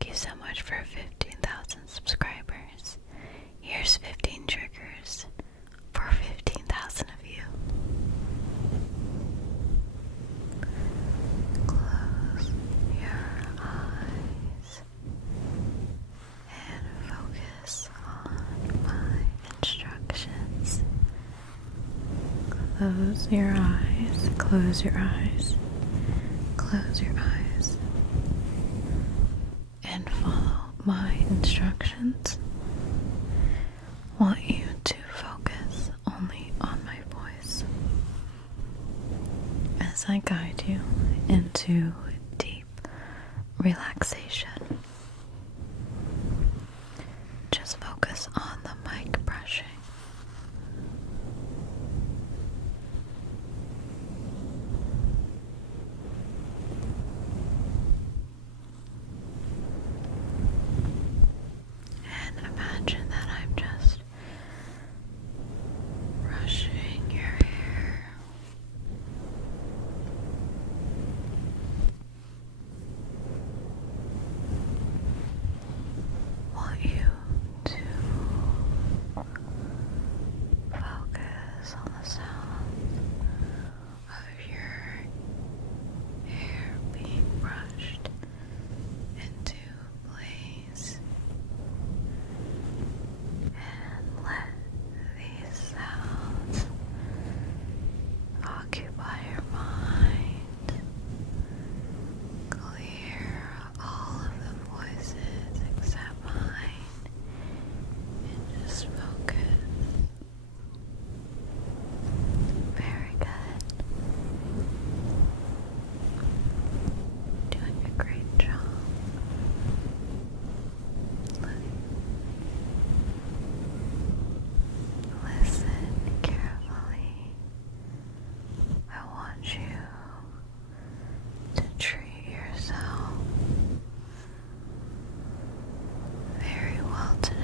Thank you so much for 15,000 subscribers. Here's 15 triggers for 15,000 of you. Close your eyes and focus on my instructions. Close your eyes, close your eyes, close your eyes, and follow my instructions. I want you to focus only on my voice as I guide you into deep relaxation. Just focus on the mic brushing. And imagine that I'm just brushing your hair. Want you to focus on the sound of your hair being brushed into place, and let these sounds occupy your mind. Clear all of the voices except mine, and just focus. Very good. Doing a great job. Listen carefully. I want you to treat yourself very well today.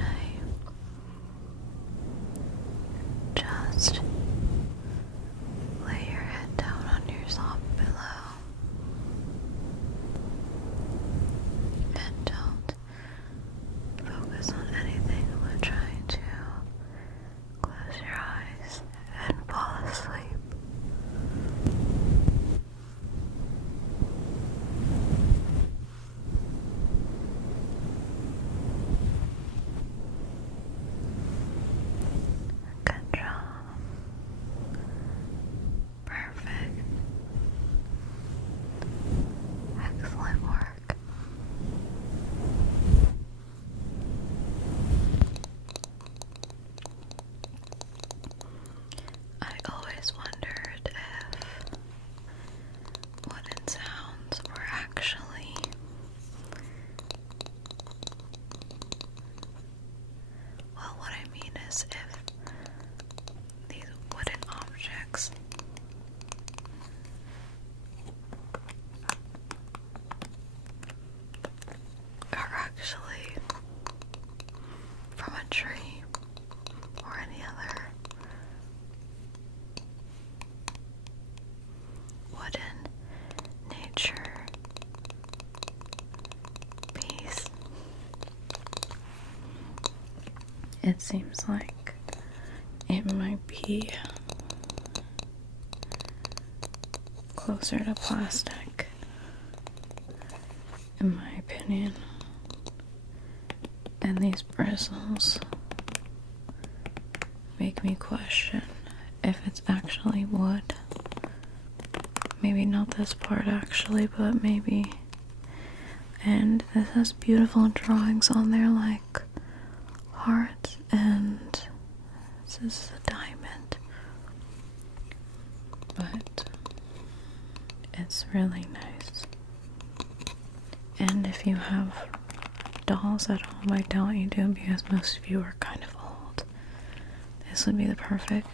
Just lay your head down on your soft pillow and don't focus on anything. We're trying to close your eyes and fall asleep. Good job. Perfect. Excellent work. I always wondered if wooden sounds were actually what I mean is if these wooden objects are actually from a tree or any other wooden nature piece. It seems like it might be closer to plastic, in my opinion. And these bristles make me question if it's actually wood. Maybe not this part actually, but maybe. And this has beautiful drawings on there like hearts, and this is a diamond. But it's really nice. And if you have dolls at home, I doubt you do because most of you are kind of old. This would be the perfect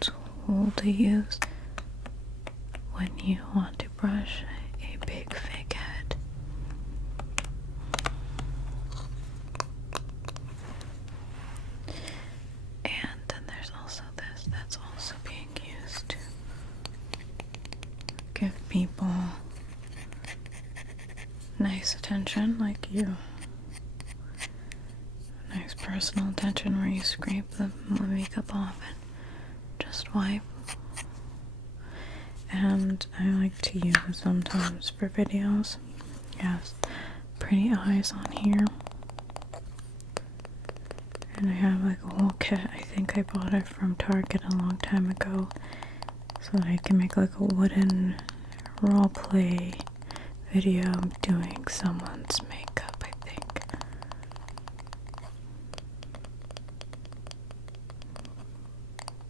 tool to use when you want to brush a big fake head. And then there's also this that's also being used to give people nice attention, like you. Nice personal attention where you scrape the makeup off and just wipe. And I like to use sometimes for videos. Yes, pretty eyes on here. And I have like a whole kit. I think I bought it from Target a long time ago so that I can make like a wooden role play video doing someone's makeup, I think.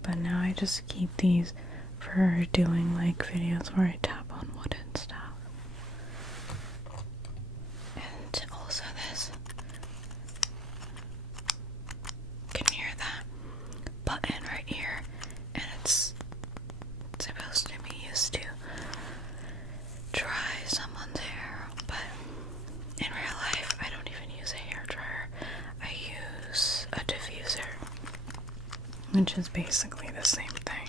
But now I just keep these for doing like videos where I tap on wood and stuff. And also this. Can you hear that button right here? And it's supposed to be used to dry someone's hair, but in real life I don't even use a hair dryer. I use a diffuser, which is basically the same thing,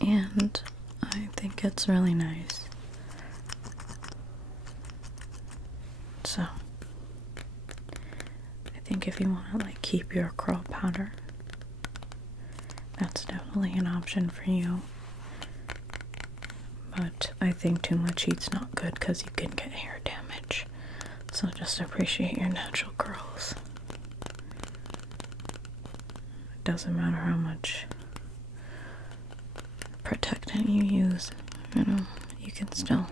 and I think it's really nice. So I think if you want to like keep your curl powder, that's definitely an option for you. But I think too much heat's not good because you can get hair damage. So just appreciate your natural curls. It doesn't matter how much protectant you use, you know, you can still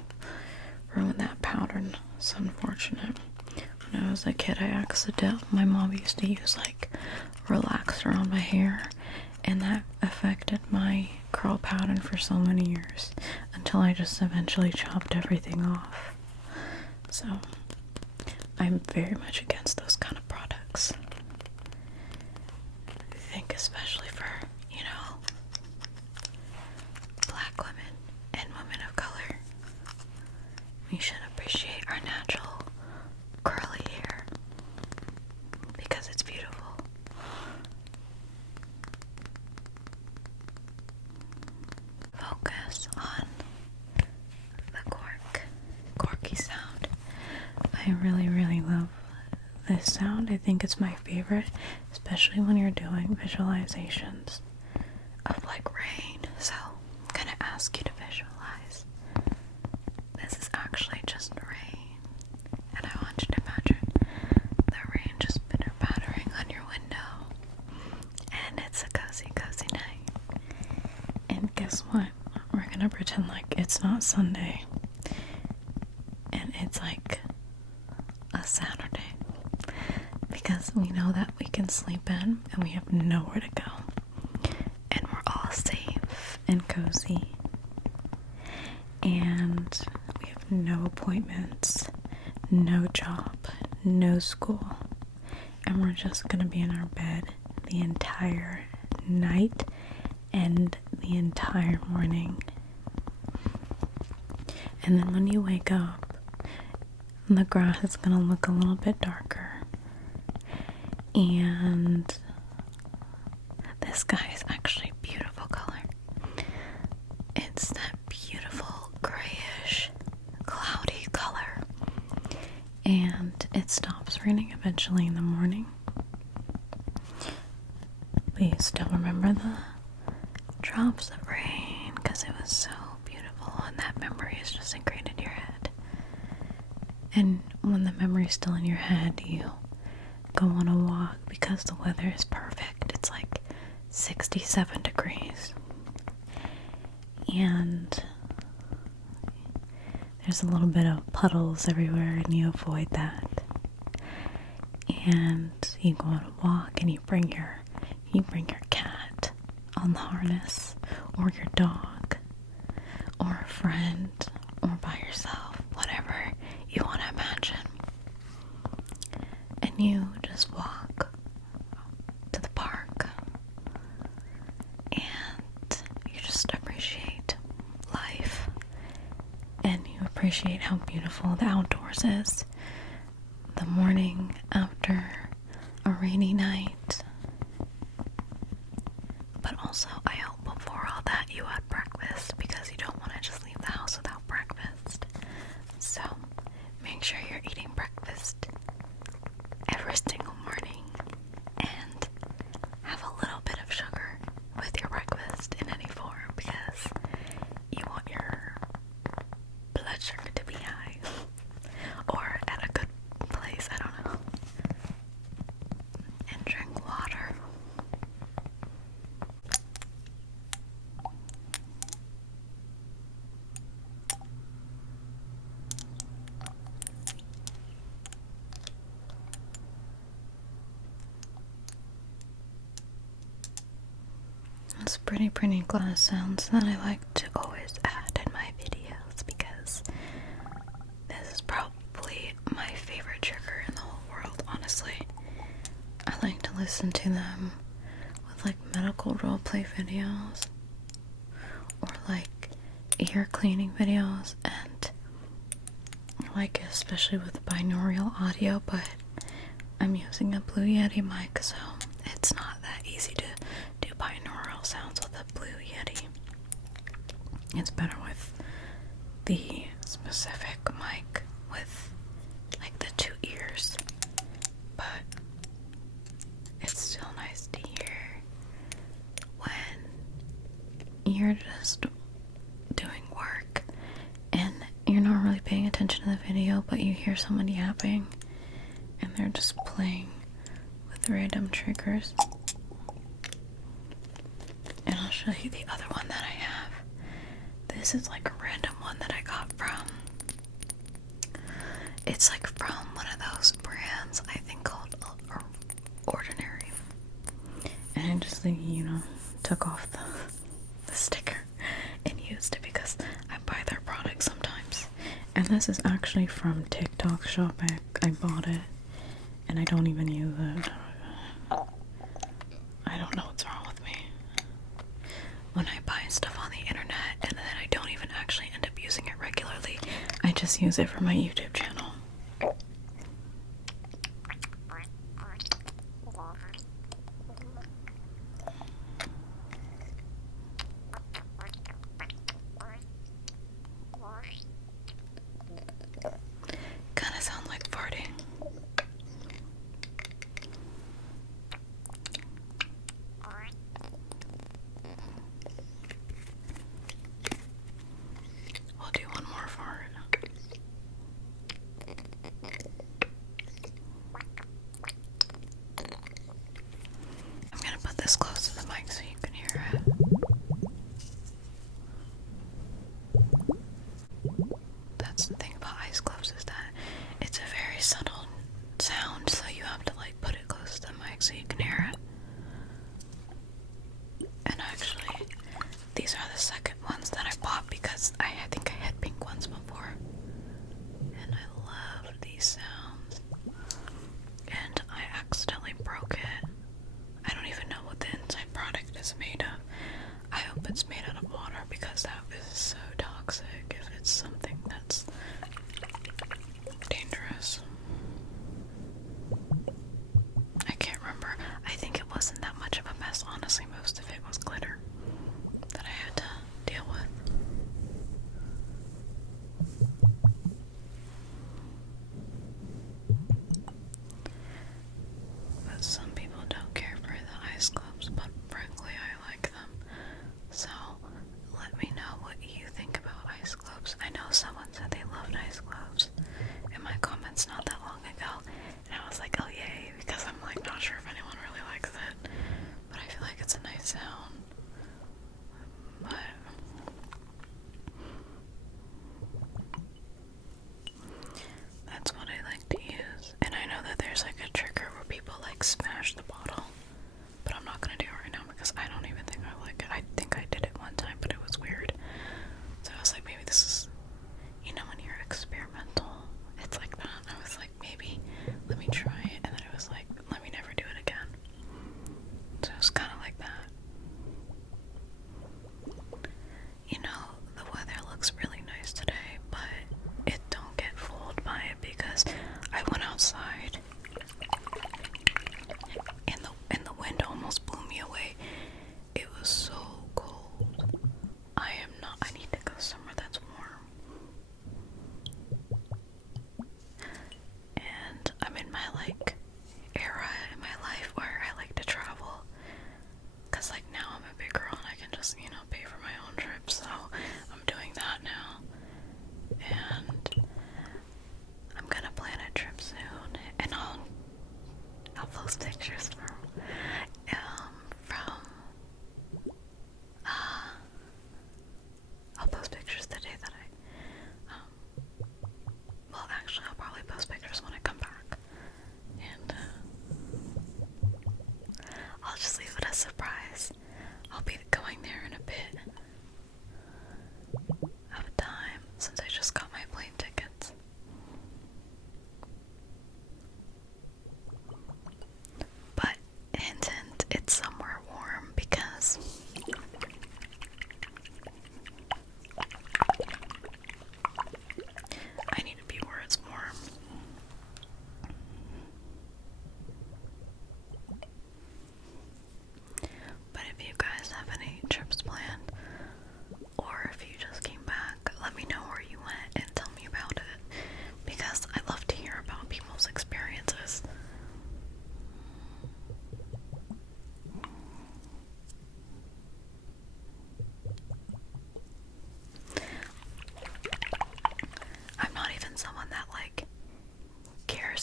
ruin that powder. It's unfortunate. When I was a kid, my mom used to use like relaxer on my hair, and that affected my curl pattern for so many years until I just eventually chopped everything off. So I'm very much against those kind of products. I think especially for, you know, black women and women of color, we should appreciate our natural curly hair because it's beautiful. Focus on the corky sound. I really, really love this sound. I think it's my favorite, especially when you're doing visualizations of like rain. So I'm gonna ask you to visualize. This is actually just rain, and I want you to imagine the rain just pitter-pattering on your window, and it's a cozy, cozy night. And guess what? We're gonna pretend like it's not Sunday, and it's like a Saturday, because we know that we can sleep in and we have nowhere to go, and we're all safe and cozy, and we have no appointments, no job, no school, and we're just gonna be in our bed the entire night and the entire morning. And then when you wake up, the grass is gonna look a little bit darker, and the sky is actually a beautiful color. It's that beautiful grayish cloudy color, and it stops raining eventually in the morning. But you still remember the drops of rain because it was so beautiful, and that memory is just ingrained in your head. And when the memory is still in your head, you go on a walk because the weather is perfect. It's like 67 degrees. And there's a little bit of puddles everywhere, and you avoid that. And you go on a walk, and you bring your cat on the harness, or your dog, or a friend, or by yourself, whatever you want to imagine. And you just walk to the park, and you just appreciate life, and you appreciate how beautiful the outdoors is. The morning after a rainy night. But also, I hope before all that you had breakfast, because you don't want to just leave the house without breakfast. So make sure pretty glass sounds that I like to always add in my videos because this is probably my favorite trigger in the whole world, honestly. I like to listen to them with like medical roleplay videos or like ear cleaning videos, and like especially with binaural audio, but I'm using a Blue Yeti mic, so it's not that easy to do binaural sounds with a Blue Yeti. It's better with the specific mic with like the two ears, but it's still nice to hear when you're just doing work and you're not really paying attention to the video, but you hear someone yapping and they're just playing with random triggers. And I'll show you the other one that I have. This is like a random one that I got from, it's like from one of those brands, I think called Ordinary. And I just think, took off the sticker and used it because I buy their products sometimes. And this is actually from TikTok Shop. I bought it and I don't even use it. I don't know what's wrong with me. When I buy stuff on the internet and then I don't even actually end up using it regularly, I just use it for my YouTube channel. Kinda sound like farting. We'll do one more fart. I'm gonna put this close to the mic so you can hear it. That's the thing about ice globes, is that it's a very subtle sound, so you have to like put it close to the mic so you can hear it. And actually, these are the second ones that I bought because I think I had pink ones before. And I love these sounds. And I accidentally broke it. I don't even know what the inside product is made of. I hope it's made out of water because that is so toxic if it's something that's dangerous. I can't remember. I think it wasn't that much of a mess, honestly. Most of it was glitter that I had to deal with. But some people don't care for the ice globes, but frankly I like them. So let me know what you think about ice globes. I know someone said they loved ice globes in my comments not that long ago, and I was like, oh yay, because I'm like not sure if anyone really likes it, but I feel like it's a nice sound. But that's what I like to use. And I know that there's like a trigger where people like smash the bottle, but I'm not gonna do it right now because I don't even think I like it. I think I did it one time, but it was weird. So I was like, maybe this is, when you're experimental, it's like that. I was like, maybe let me try it, and then it was like, let me never do it again. So it was kind of like that. The weather looks really nice today, but it don't get fooled by it because I went outside and the wind almost blew me away. It was so cold. I need to go somewhere that's warm. And I'm in my era in my life where I like to travel. Cause now I'm a big girl and I can just, pay for my own trips, so I'm doing that now. And I'm gonna plan a trip soon, and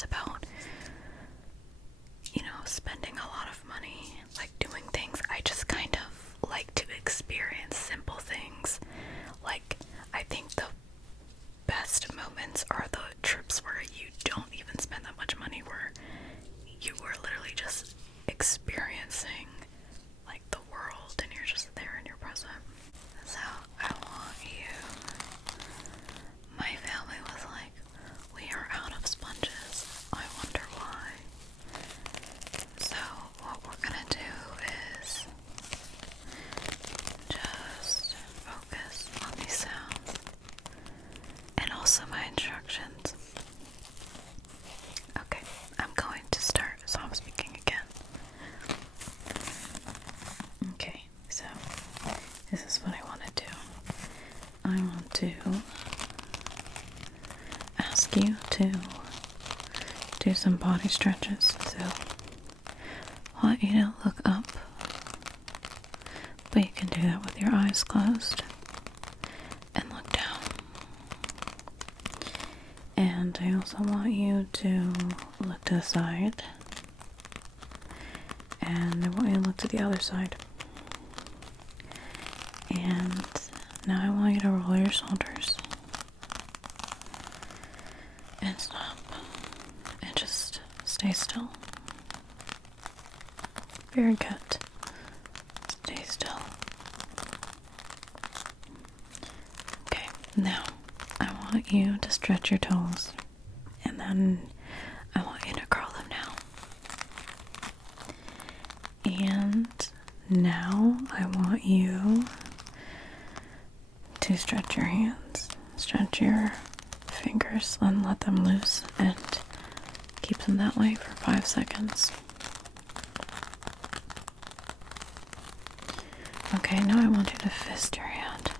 is about, spending a lot of money, like doing things. I just kind of like to experience simple things. Like, I think the best moments are the trips where you don't even spend that much money, where you are literally just experiencing like the world and you're just there in your present. So I want you, my family was like, we are out of sponges, I wonder why. So what we're gonna do is just focus on these sounds and also my instructions. Okay, I'm going to start, so I'm speaking again. Okay, so this is what I want to do. I want to ask you to do some body stretches. So I want you to look up, but you can do that with your eyes closed, and look down. And I also want you to look to the side, and I want you to look to the other side. And now I want you to roll your shoulders and stop and just stay still. Very good. Stay still. Okay, now I want you to stretch your toes, and then I want you to curl them now. And now I want you to stretch your hands, stretch your fingers and let them loose, and keep them that way for 5 seconds. Okay, now I want you to fist your hand.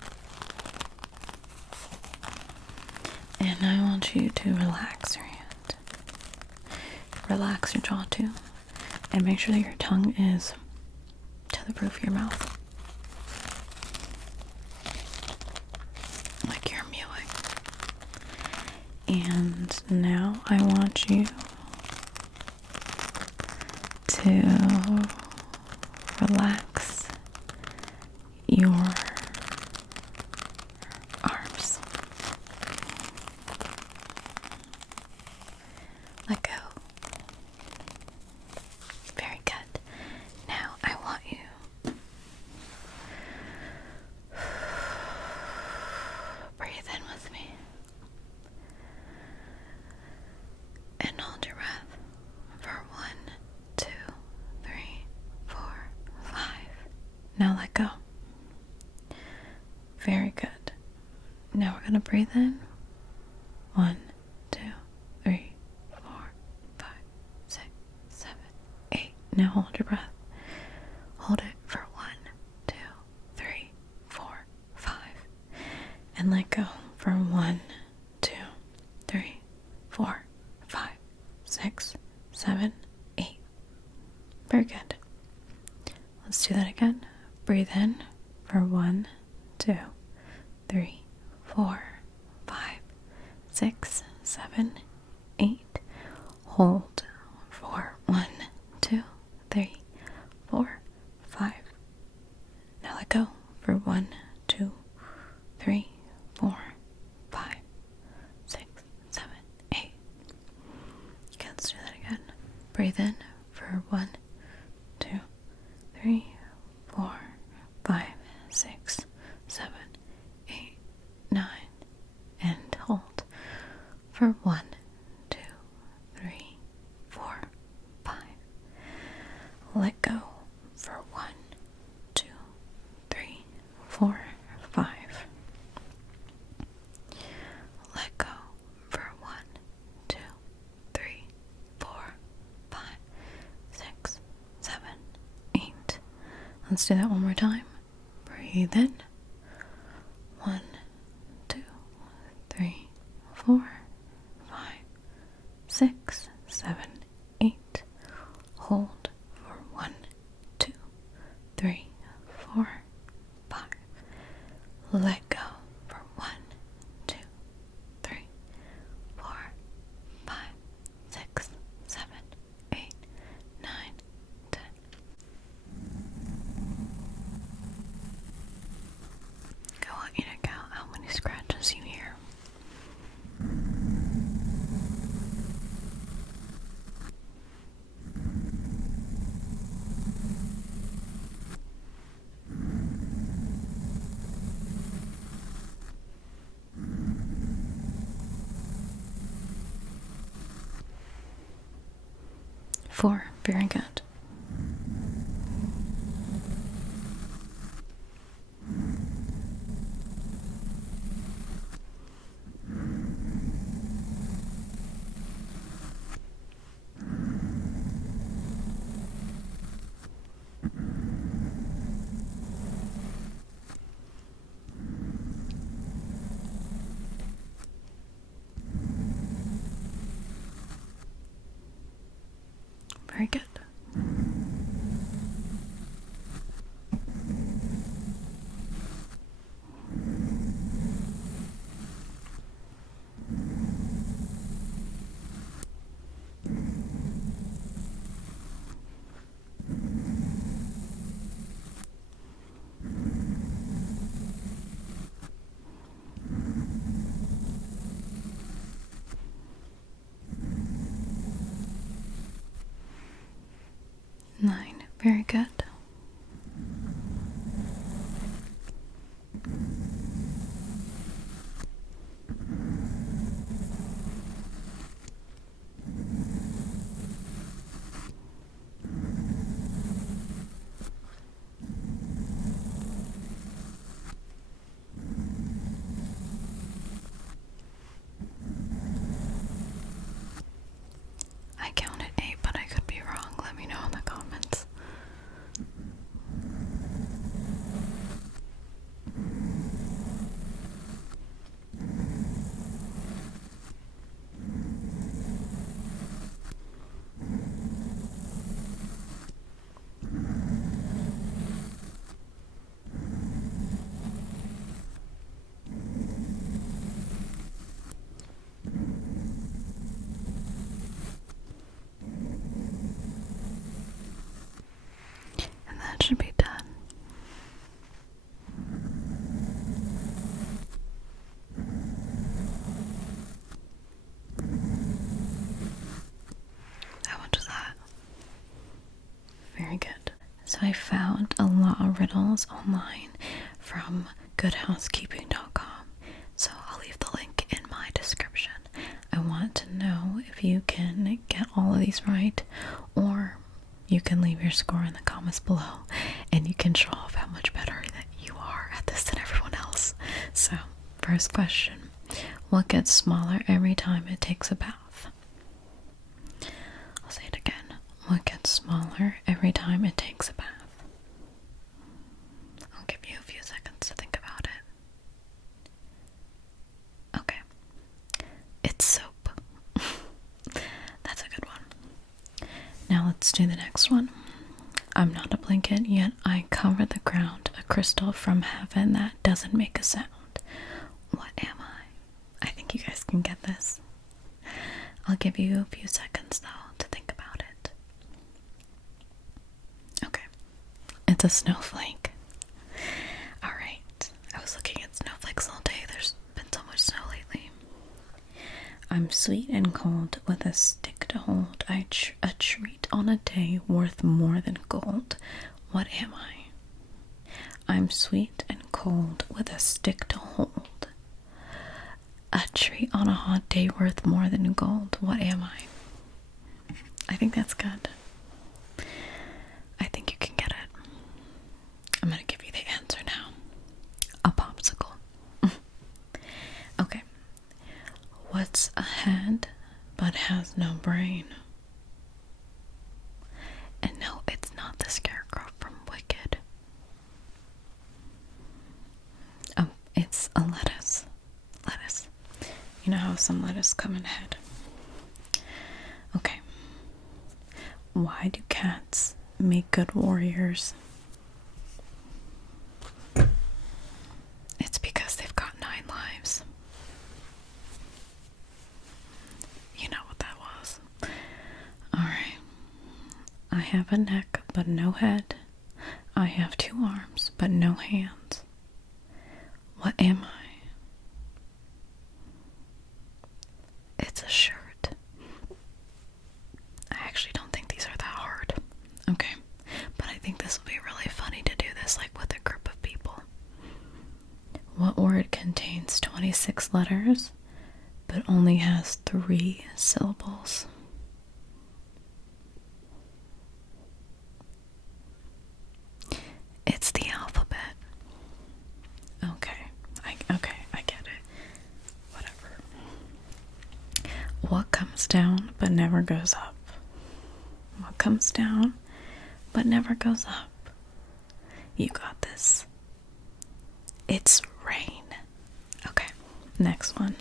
And I want you to relax your hand. Relax your jaw too. And make sure that your tongue is to the roof of your mouth. Like you're mewing. And now I want you to relax your arms. Let go. Very good. Now I want you breathe in with me and hold your breath for 1, 2, 3, 4, 5. Now let go. Very good. Now we're gonna breathe in. 1, 2, 3, 4, 5, 6, 7, 8. Now hold your breath. Hold it for 1, 2, 3, 4, 5. And let go for 1, 2, 3, 4, 5, 6, 7, 8. Very good. Let's do that again. Breathe in for 1, 2, 3, 4, 5, 6, 7, 8. Hold for 1, 2, 3, 4, 5. Now let go for 1, 2, 3, 4, 5, 6, 7, 8. Okay, let's do that again. Breathe in for 1, 2, 3, 4, 5, 6, 7, 8, 9. And hold for 1, 2, 3, 4, 5. Let go for 1, 2, 3, 4, 5. Let go for 1, 2, 3, 4, 5, 6, 7, 8. Let's do that one more time. Breathe in. 1, 2, 3, 4, 5, 6, 7, 8. Hold for 1, 2, 3, 4, 5. Let go for 1, 2, 3, 4, 5, 6, 4. Very good. Very good. Nine. Very good. I counted 8, but I could be wrong. Let me know in the comments. And that should be done. How much is that? Very good. So I found a lot of riddles online from goodhousekeeping.com. So I'll leave the link in my description. I want to know if you can get all of these right, or you can leave your score in the comments below and you can show off how much better that you are at this than everyone else. So, first question. What gets smaller every time it takes a bath? I'll say it again. What gets smaller every time it takes a bath? I'll give you a few seconds to think about it. Okay. It's soap. That's a good one. Now let's do the next one. I'm not a blanket, yet I cover the ground, a crystal from heaven that doesn't make a sound. What am I? I think you guys can get this. I'll give you a few seconds though to think about it. Okay. It's a snowflake. Alright. I was looking at snowflakes all day. There's been so much snow lately. I'm sweet and cold with a stick to hold. A treat on a day worth more than gold. What am I? I'm sweet and cold with a stick to hold. A treat on a hot day worth more than gold. What am I? I think that's good. I think you can get it. I'm gonna give you the answer now. A popsicle. Okay. What's a head but has no brain? And no, it's not the scarecrow from Wicked. Oh, it's a lettuce. Lettuce. You know how some lettuce come in a head? Okay. Why do cats make good warriors? It's because they've got 9 lives. You know what that was. Alright. I have a neck but no head. I have 2 arms but no hands. What am I? It's a shirt. I actually don't think these are that hard. Okay. But I think this will be really funny to do this like with a group of people. What word contains 26 letters but only has 3 syllables? What comes down but never goes up? What comes down but never goes up? You got this. It's rain. Okay, next one.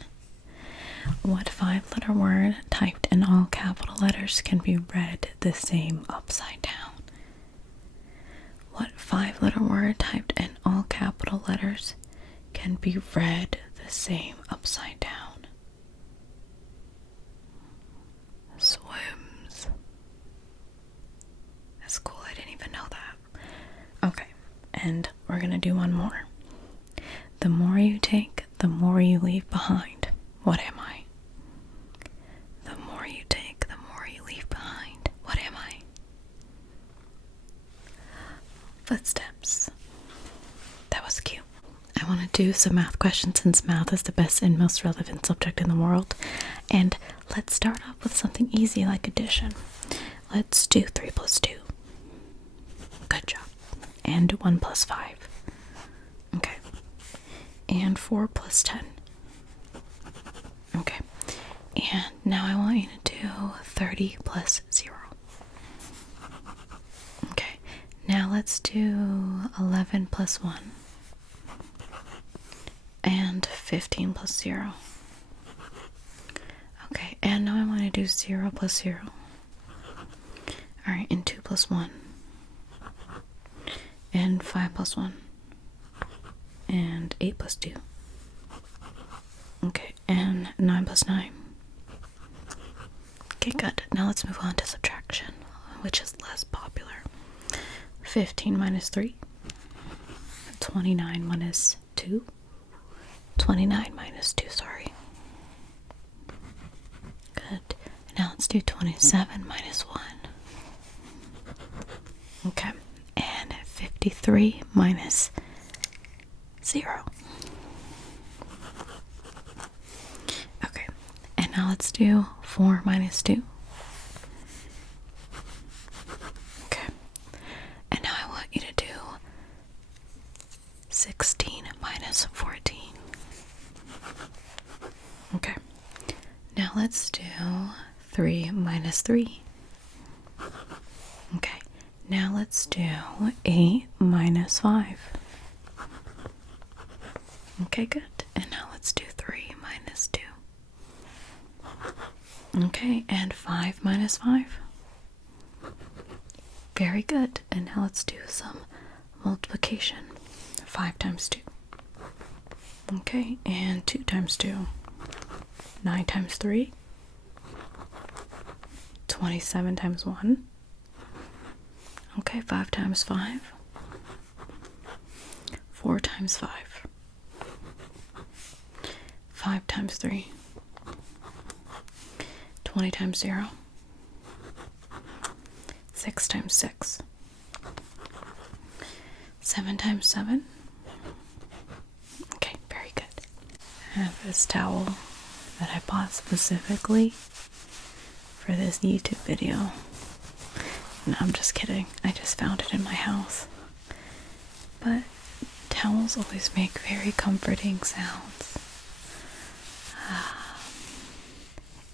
What 5-letter word typed in all capital letters can be read the same upside down? What 5-letter word typed in all capital letters can be read the same upside down? Swims. That's cool, I didn't even know that. Okay, and we're gonna do one more. The more you take, the more you leave behind. What am I? The more you take, the more you leave behind. What am I? Footsteps. That was cute. I want to do some math questions since math is the best and most relevant subject in the world. And let's start off with something easy like addition. Let's do 3 plus 2. Good job. And 1 plus 5. Okay. And 4 plus 10. Okay. And now I want you to do 30 plus 0. Okay. Now let's do 11 plus 1. And 15 plus 0. Okay. And now I want to do 0 plus 0. Alright. And 2 plus 1. And 5 plus 1. And 8 plus 2. Okay, and 9 plus 9. Okay, good. Now let's move on to subtraction, which is less popular. 15 minus 3. 29 minus 2. 29 minus 2, sorry. Good. Now let's do 27 minus 1. Okay, and 53 minus 0. Okay, and now let's do 4 minus 2. Okay, and now I want you to do 16 minus 14. Okay, now let's do 3 minus 3. Okay, now let's do 8 minus 5. Okay, good. And now let's do 3 minus 2. Okay, and 5 minus 5. Very good. And now let's do some multiplication. 5 times 2. Okay, and 2 times 2. 9 times 3. 27 times 1. Okay, 5 times 5. 4 times 5. 5 times 3. 20 times 0. 6 times 6. 7 times 7. Okay, very good. I have this towel that I bought specifically for this YouTube video. No, I'm just kidding. I just found it in my house. But towels always make very comforting sounds.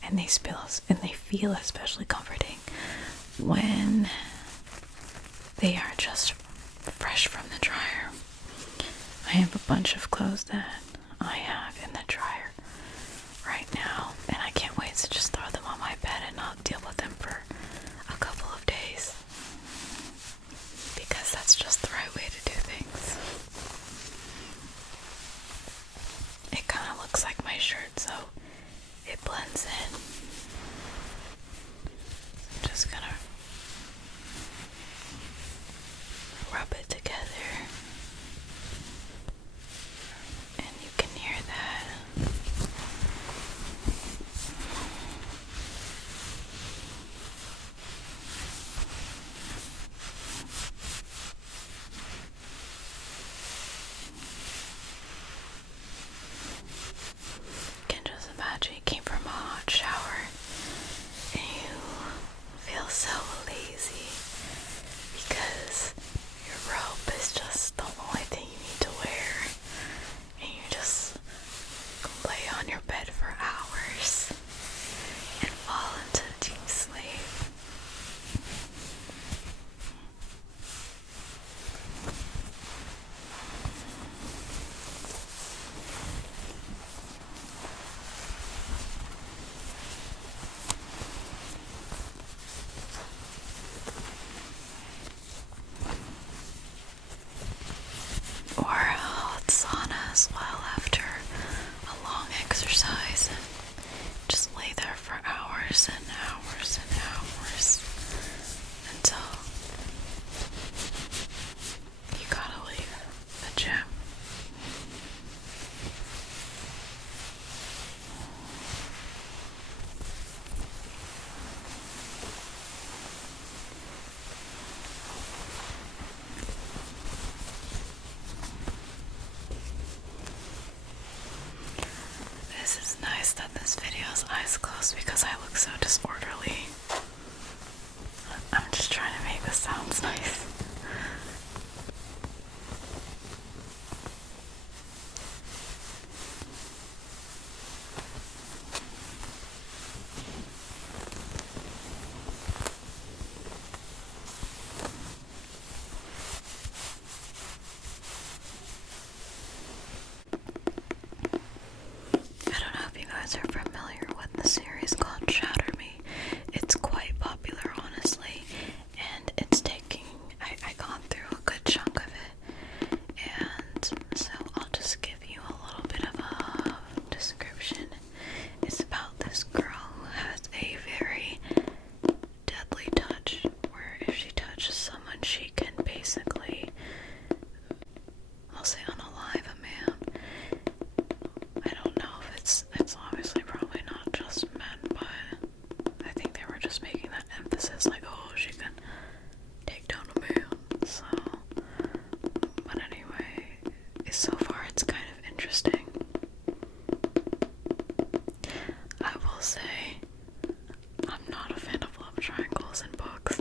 And they feel especially comforting when they are just fresh from the dryer. I have a bunch of clothes that I have in the dryer right now, and I can't wait to just throw them on my bed and not deal with them for a couple of days, because that's just the right way to do things. It kind of looks like my shirt, so it blends in. I'm just gonna rub it together, and you can hear that. You can just imagine you came from a hot shower and you feel so hours and hours and hours until you gotta leave the gym. This is nice that this video is eyes closed because I look so disorderly. I'm just trying to make the sounds nice. I don't know if you guys are familiar with the series called Shatter Me. It's quite popular, honestly, and it's taking, I gone through a good chunk of it, and so I'll just give you a little bit of a description. It's about this girl who has a very deadly touch, where if she touches someone, she can basically, I'll say, unalive a man. I don't know if it's obviously probably not just men, but I think they were just making that emphasis, like, oh, she can take down a man. So, but anyway, so far it's kind of interesting. I will say, I'm not a fan of love triangles in books.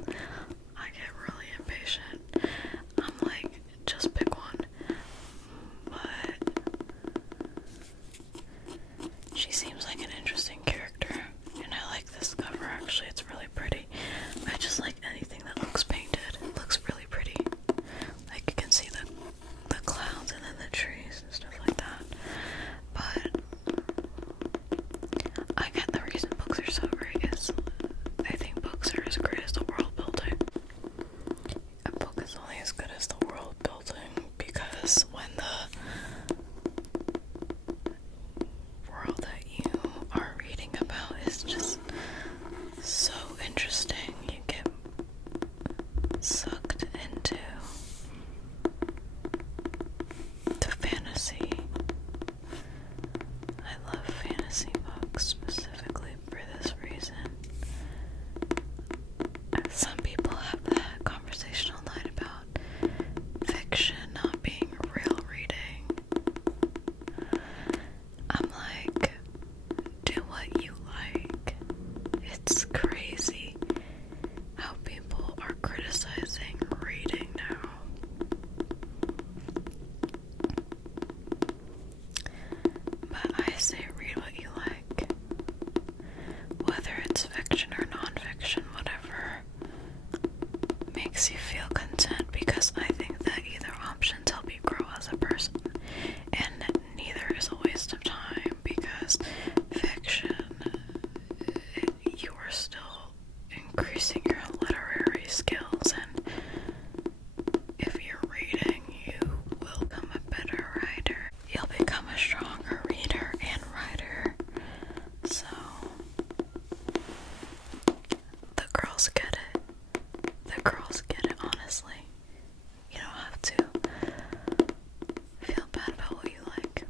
I get really impatient. I'm like, just pick one. But she seems like an interesting character, and I like this cover. Actually, it's really pretty. I just like anything that looks painted. It looks really pretty. Like, you can see the clouds and then the trees and stuff like that. But I get the reason books are so great is I think books are as great as the world building. A book is only as good as the world building, because when the world that you are reading about is just so interesting, you get sucked into the fantasy. I love fantasy books specifically for this reason. Some people have that conversation online about fiction not being real reading. I'm like, do what you like. It's crazy how people are criticizing reading now. But I say read what you like. Whether it's fiction or non-fiction, whatever makes you feel content, because I think that either options help you grow as a person, and neither is a waste of time, because fiction, you are still increasing your literary skills, and if you're reading, you will become a better writer. You'll become a stronger reader and writer. So, the girls get it. The girls get it, honestly. You don't have to feel bad about what you like.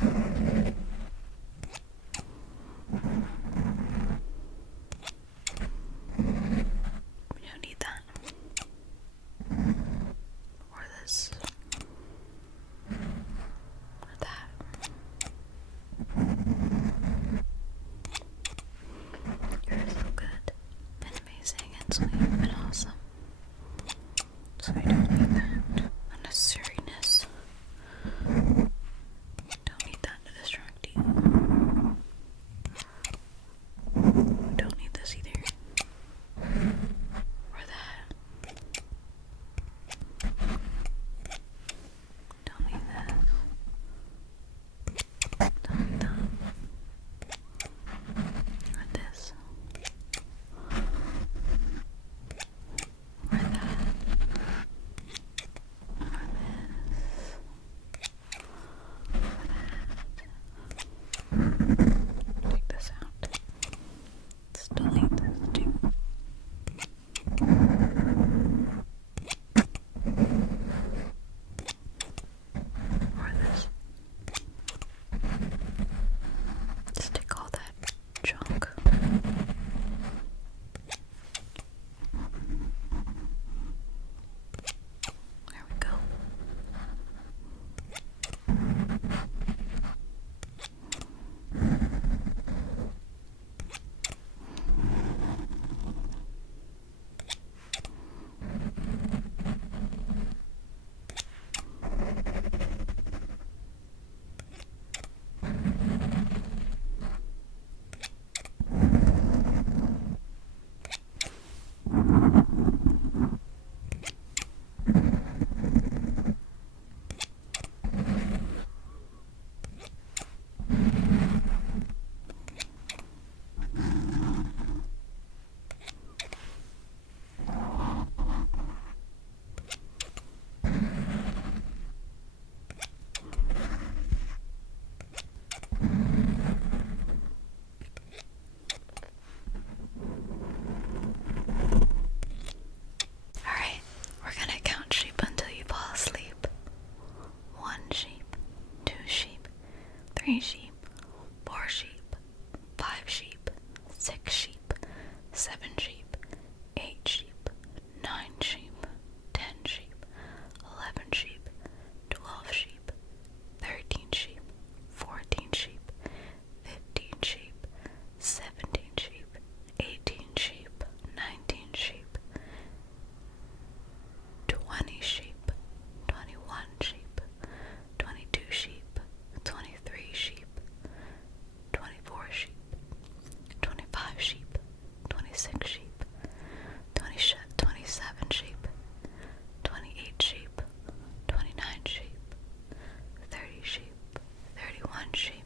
We don't need that. Or this. Or that. You're so good and amazing and sweet and awesome. So I don't need that unnecessariness. Don't need that to distract you. Don't need this either. Or that. Don't need that. Don't need that. Or this. Or that. Or this. Take this out. Let's delete this too. Or this. Stick all that junk. There we go. Alright, we're gonna count sheep until you fall asleep. 1 sheep, 2 sheep, 3 sheep, 4 sheep, 5 sheep, 6 sheep, 7 sheep, 8 sheep, 9 sheep, 10 sheep, 11 sheep, 12 sheep, 13 sheep, 14 sheep, 15 sheep, 17 sheep, 18 sheep, 19 sheep, 20 sheep, 21 sheep, 22 sheep, 23 sheep, 24 sheep, 25 sheep, 26 sheep, 27 sheep, 28 sheep, 29 sheep, 30 sheep, 31 sheep,